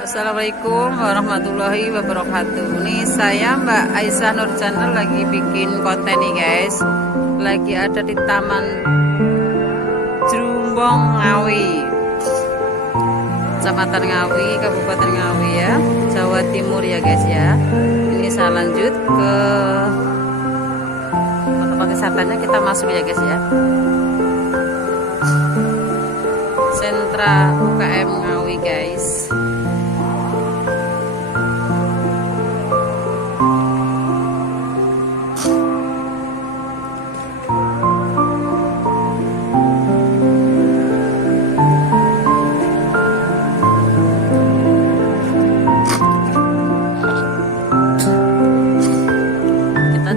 Assalamualaikum warahmatullahi wabarakatuh. Ini saya Mbak Aisyah Nur Channel lagi bikin konten nih guys. Lagi ada di Taman Jerumbong Ngawi, Kecamatan Ngawi, Kabupaten Ngawi ya, Jawa Timur ya guys ya. Ini saya lanjut ke tempat wisatanya, kita masuk ya guys ya. Sentra UKM Ngawi guys.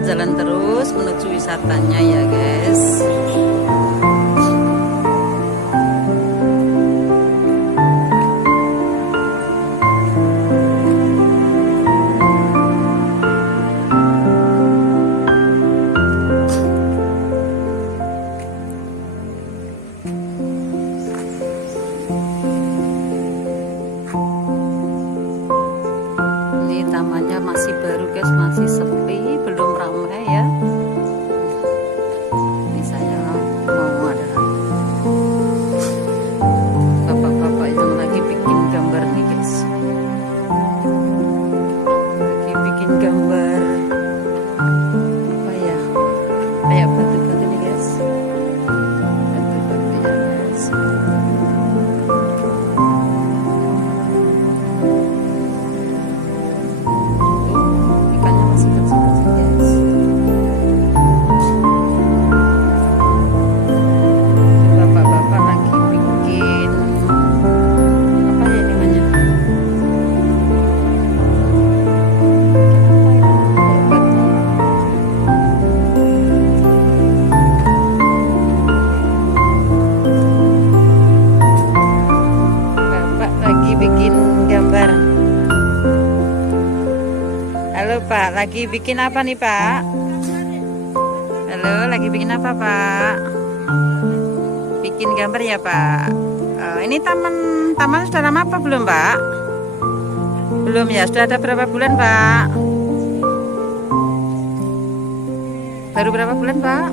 Jalan terus menuju wisatanya ya guys. Ini tamannya masih baru guys, masih sepi, belum ramai ya. Ini saya mau ada bapak-bapak yang lagi bikin gambar nih guys. Lagi bikin gambar apa ya, kayak batu-batu nih guys. Batu-batu ya guys. Ikannya masih kecil-kecil guys. Bapak-bapak lagi bikin apa ya namanya? Bapak lagi bikin gambar. Halo Pak, lagi bikin apa nih Pak? Halo, lagi bikin apa Pak? Bikin gambar ya Pak. Ini taman sudah lama apa belum Pak? Belum ya, sudah ada berapa bulan Pak? Baru berapa bulan Pak?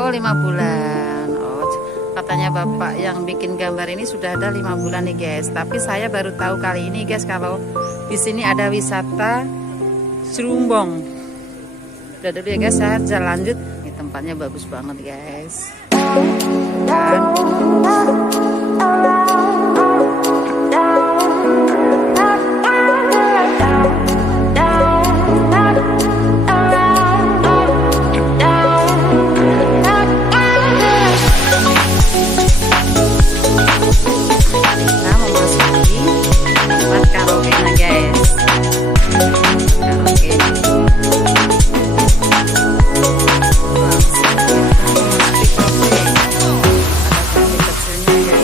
Oh 5 bulan. Oh, katanya Bapak yang bikin gambar ini sudah ada 5 bulan nih guys. Tapi saya baru tahu kali ini guys kalau di sini ada wisata Jerumbong. Udah dulu ya guys, saya jalan lanjut. Ini tempatnya bagus banget guys. Nah, memasuki tempat karaoke-nya guys. Karaoke. Langsung kita memasuki kafe. Ada kafe kecilnya guys.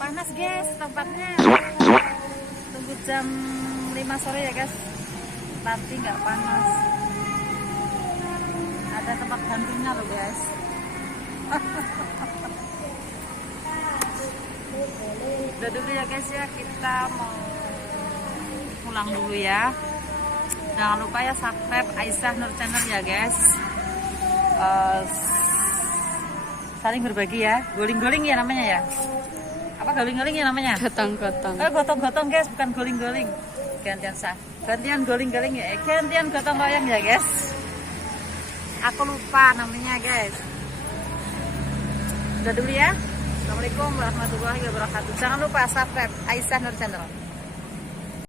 panas guys tempatnya. Tunggu jam 5 sore ya guys, tapi nggak panas. Ada tempat gantinya loh guys. Udah dulu ya guys ya, kita mau pulang dulu ya. Jangan lupa ya subscribe Aisyah Nur Channel ya guys. Saling berbagi ya, guling-guling ya namanya ya. Apa guling-guling ya namanya? Gotong-gotong. Gotong-gotong guys, bukan guling-guling. Gantian guling-guling ya, gantian gotong royong ya guys. Aku lupa namanya guys. Udah dulu ya. Assalamualaikum warahmatullahi wabarakatuh. Jangan lupa subscribe Aisyah Nur Channel.